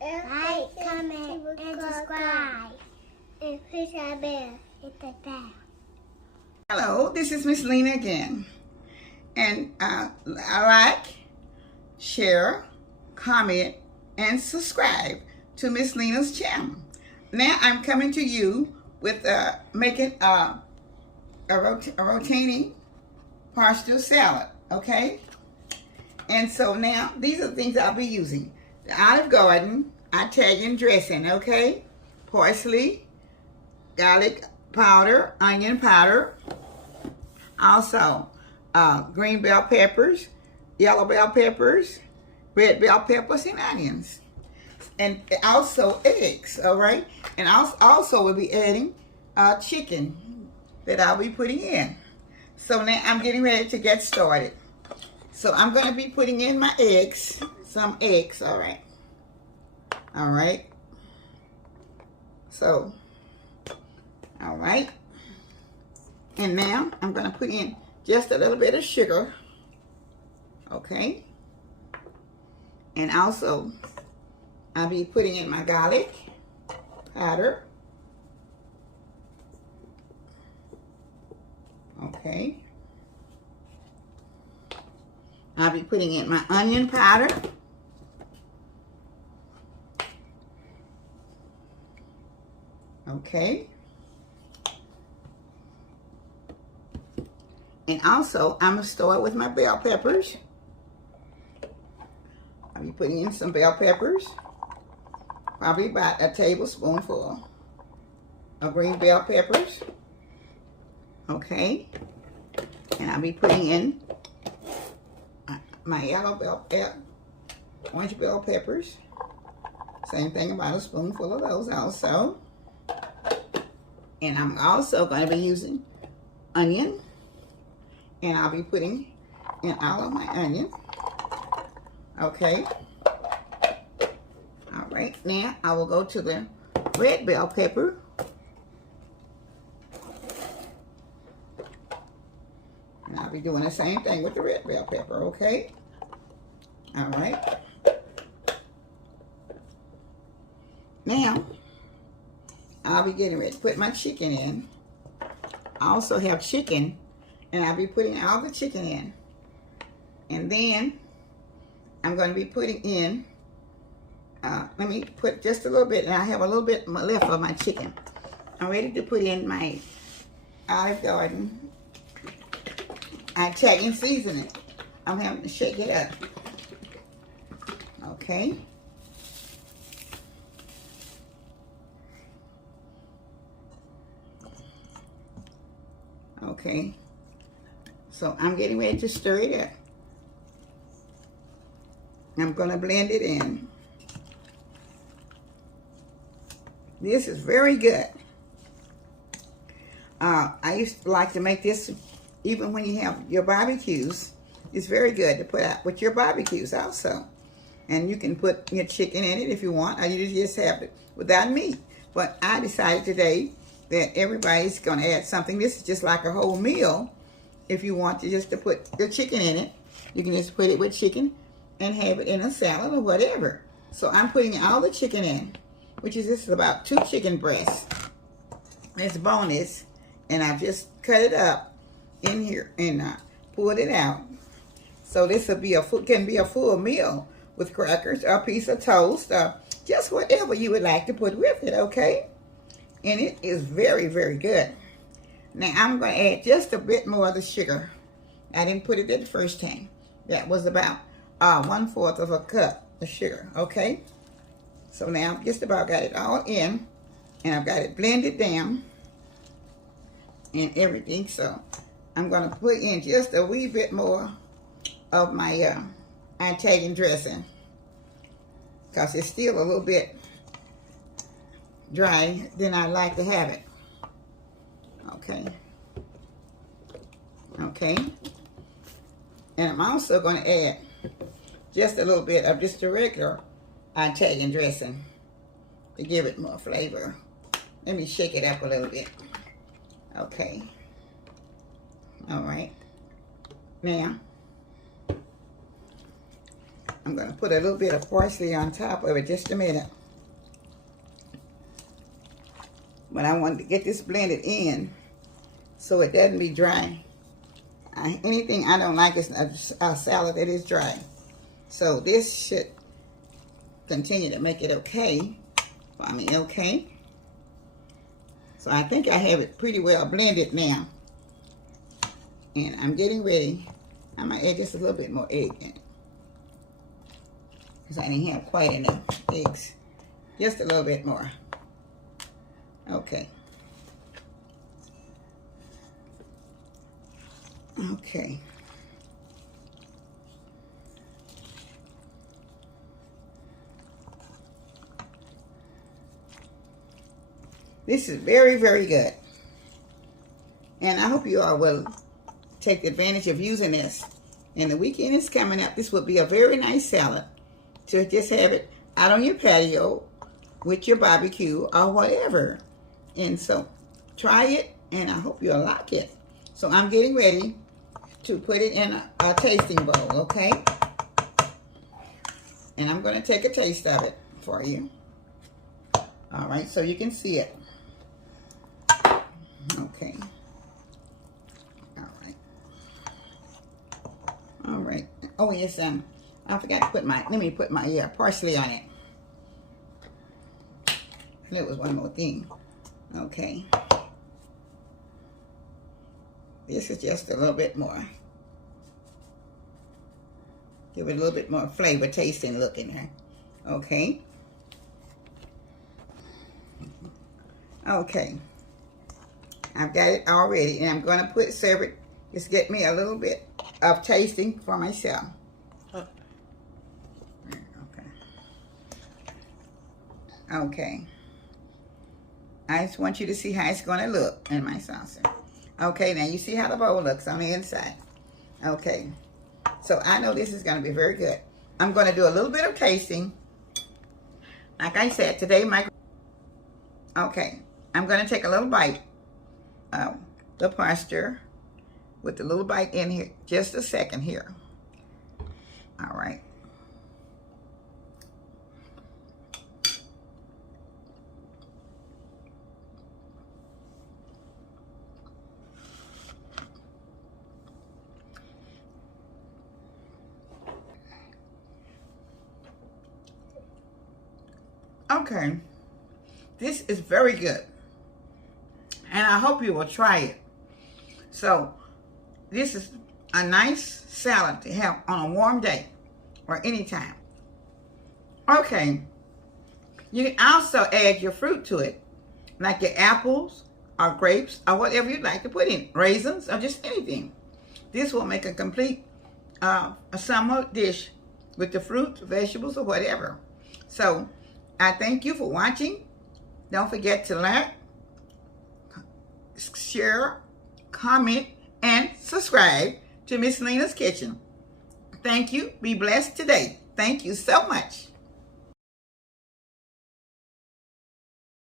Like, comment, and subscribe. And push our bell. Hit the bell. Hello, this is Miss Lena again. And I like, share, comment, and subscribe to Miss Lena's channel. Now I'm coming to you with making a Rotini Pasta Salad, okay? And so now these are the things I'll be using. The Olive Garden Italian dressing, okay? Parsley, garlic powder, onion powder, also green bell peppers, yellow bell peppers, red bell peppers, and onions. And also eggs, all right? And also we'll be adding chicken that I'll be putting in. So now I'm getting ready to get started. So I'm going to be putting in my eggs, some eggs, all right? All right. So, all right. And now I'm going to put in just a little bit of sugar, okay? And also, I'll be putting in my garlic powder, okay? I'll be putting in my onion powder, okay? And also, I'm going to start with my bell peppers. I'll be putting in some bell peppers, probably about a tablespoonful of green bell peppers, okay? And I'll be putting in my orange bell peppers. Same thing, about a spoonful of those also. And I'm also going to be using onion. And I'll be putting in all of my onion. Okay. All right. Now I will go to the red bell pepper. And I'll be doing the same thing with the red bell pepper. Okay. All right. Now I'll be getting ready to put my chicken in. I also have chicken. And I'll be putting all the chicken in. And then I'm going to be putting in, let me put just a little bit, and I have a little bit left of my chicken. I'm ready to put in my Olive Garden Italian seasoning. I'm having to shake it up. Okay. Okay. So I'm getting ready to stir it up. I'm going to blend it in. This is very good. I used to like to make this even when you have your barbecues. It's very good to put out with your barbecues also. And you can put your chicken in it if you want, or you just have it without meat. But I decided today that everybody's going to add something. This is just like a whole meal. If you want to just to put the chicken in it, you can just put it with chicken and have it in a salad or whatever. So I'm putting all the chicken in, which is this is about 2 chicken breasts. It's boneless, and I've just cut it up in here and pulled it out. So this will be can be a full meal with crackers or a piece of toast or just whatever you would like to put with it, okay? And it is very, very good. Now, I'm going to add just a bit more of the sugar. I didn't put it in the first time. That was about 1/4 of a cup of sugar, okay? So now I've just about got it all in, and I've got it blended down and everything. So I'm going to put in just a wee bit more of my Italian dressing, because it's still a little bit dry than I like to have it. Okay. Okay. And I'm also going to add just a little bit of just the regular Italian dressing to give it more flavor. Let me shake it up a little bit. Okay. All right. Now, I'm going to put a little bit of parsley on top of it, just a minute. But I wanted to get this blended in so it doesn't be dry. Anything I don't like is a salad that is dry. So this should continue to make it okay for me, okay? So I think I have it pretty well blended now. And I'm getting ready. I'm going to add just a little bit more egg in it, because I didn't have quite enough eggs. Just a little bit more. Okay. Okay. This is very, very good. And I hope you all will take advantage of using this. And the weekend is coming up. This would be a very nice salad to just have it out on your patio with your barbecue or whatever. And so try it, and I hope you'll like it. So I'm getting ready to put it in a tasting bowl, okay? And I'm going to take a taste of it for you. All right, so you can see it. Okay. All right. Oh yes, I forgot to put let me put my parsley on it. There was one more thing. Okay. This is just a little bit more. Give it a little bit more flavor, taste, and look in there. Okay. Okay. I've got it all ready, and I'm going to serve it. Just get me a little bit of tasting for myself. Okay. I just want you to see how it's going to look in my saucer. Okay, now you see how the bowl looks on the inside. Okay. So I know this is going to be very good. I'm going to do a little bit of tasting. Like I said, today Okay. I'm going to take a little bite of the pasta with a little bite in here. Just a second here. All right. Okay. This is very good. And I hope you will try it. So, this is a nice salad to have on a warm day or anytime. Okay. You can also add your fruit to it, like your apples or grapes or whatever you'd like to put in, raisins or just anything. This will make a complete a summer dish with the fruit, vegetables, or whatever. So, I thank you for watching. Don't forget to like, share, comment, and subscribe to Miss Lena's Kitchen. Thank you. Be blessed today. Thank you so much.